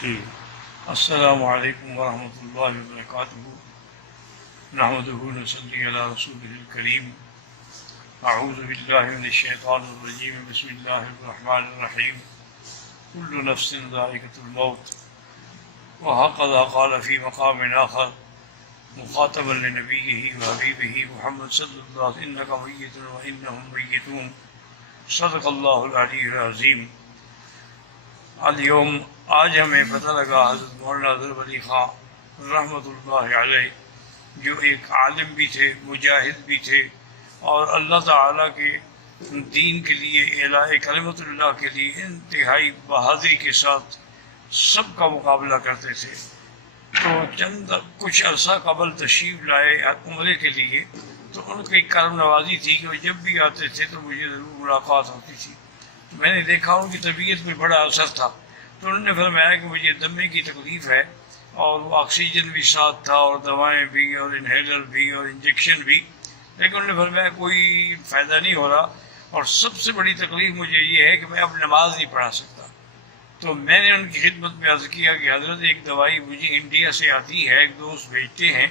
السلام علیکم ورحمۃ اللہ وبرکاتہ۔ نحمدہ ونصلی علی رسولہ الکریم۔ اعوذ باللہ من الشیطان الرجیم، بسم اللہ الرحمن الرحیم۔ کل نفس ذائقۃ الموت، وہکذا قال فی مقام آخر مخاطبا لنبیہ وحبیبہ محمد صلی اللہ علیہ وسلم، انک میت وانہم میتون، صدق اللہ العلی العظیم۔ اليوم، آج ہمیں پتہ لگا حضرت مولانا ظفر علی خان رحمۃ اللہ علیہ، جو ایک عالم بھی تھے، مجاہد بھی تھے، اور اللہ تعالیٰ کے دین کے لیے، اعلاء کلمت اللہ کے لیے انتہائی بہادری کے ساتھ سب کا مقابلہ کرتے تھے۔ تو کچھ عرصہ قبل تشریف لائے عمرے کے لیے، تو ان کی کرم نوازی تھی کہ وہ جب بھی آتے تھے تو مجھے ضرور ملاقات ہوتی تھی۔ تو میں نے دیکھا ان کی طبیعت میں بڑا اثر تھا، تو انہوں نے فرمایا کہ مجھے دمے کی تکلیف ہے، اور وہ آکسیجن بھی ساتھ تھا، اور دوائیں بھی، اور انہیلر بھی، اور انجیکشن بھی، لیکن انہوں نے فرمایا کوئی فائدہ نہیں ہو رہا، اور سب سے بڑی تکلیف مجھے یہ ہے کہ میں اب نماز نہیں پڑھا سکتا۔ تو میں نے ان کی خدمت میں عرض کیا کہ حضرت ایک دوائی مجھے انڈیا سے آتی ہے، ایک دوست بھیجتے ہیں،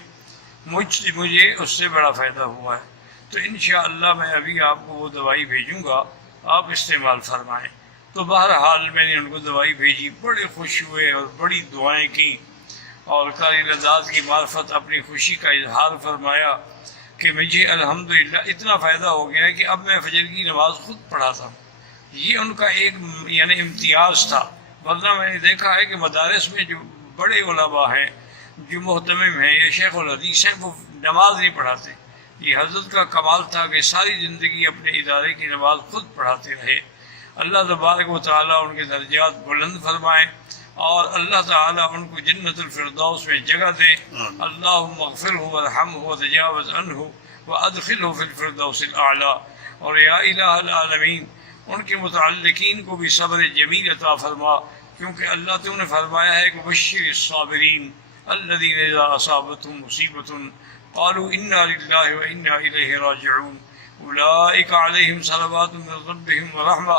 مجھے اس سے بڑا فائدہ ہوا ہے، تو انشاءاللہ میں ابھی آپ کو وہ دوائی بھیجوں گا، آپ استعمال فرمائیں۔ تو بہرحال میں نے ان کو دوائی بھیجی، بڑے خوش ہوئے اور بڑی دعائیں کیں، اور قاری لذات کی معرفت اپنی خوشی کا اظہار فرمایا کہ مجھے الحمدللہ اتنا فائدہ ہو گیا ہے کہ اب میں فجر کی نماز خود پڑھاتا ہوں۔ یہ ان کا ایک امتیاز تھا، ورنہ میں نے دیکھا ہے کہ مدارس میں جو بڑے علماء ہیں، جو محتمم ہیں یا شیخ الحدیث ہیں، وہ نماز نہیں پڑھاتے۔ یہ حضرت کا کمال تھا کہ ساری زندگی اپنے ادارے کی نماز خود پڑھاتے رہے۔ اللہ تبارک و تعالیٰ ان کے درجات بلند فرمائے، اور اللہ تعالیٰ ان کو جنت الفردوس میں جگہ دے۔ اللہم اغفرہ وارحمہ وتجاوز عنہ وادخلہ فی الفردوس الاعلی۔ اور یا الہ العالمین، ان کے متعلقین کو بھی صبر جمیل عطا فرما، کیونکہ اللہ تو نے فرمایا ہے کہ بشر الصابرین الذین اذا اصابتهم مصیبۃ قالوا انا للہ وانا الیہ راجعون، اولئک علیہم صلوات من ربہم ورحمہ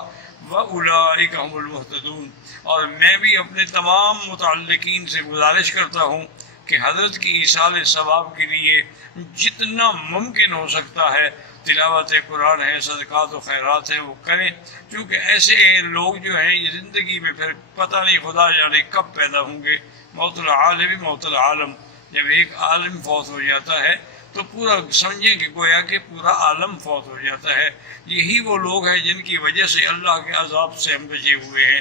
وَأُولَئِكَ هُمُ الْمُهْتَدُونَ۔ اور میں بھی اپنے تمام متعلقین سے گزارش کرتا ہوں کہ حضرت کی ایصال ثواب کے لیے جتنا ممکن ہو سکتا ہے تلاوت قرآن ہے، صدقات و خیرات ہیں، وہ کریں، کیونکہ ایسے لوگ جو ہیں یہ زندگی میں پھر پتہ نہیں خدا جانے کب پیدا ہوں گے۔ موت العالم موت العالم، جب ایک عالم فوت ہو جاتا ہے تو پورا سمجھیں کہ گویا کہ پورا عالم فوت ہو جاتا ہے۔ یہی وہ لوگ ہیں جن کی وجہ سے اللہ کے عذاب سے ہم بچے ہوئے ہیں۔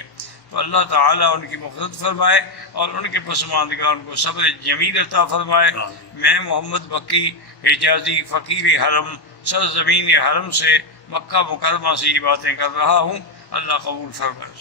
تو اللہ تعالیٰ ان کی مغفرت فرمائے، اور ان کے پسماندگان کو صبر جمیل عطا فرمائے۔ میں محمد بکی حجازی فقیر حرم، سرزمین حرم سے، مکہ مکرمہ سے یہ باتیں کر رہا ہوں۔ اللہ قبول فرمائے۔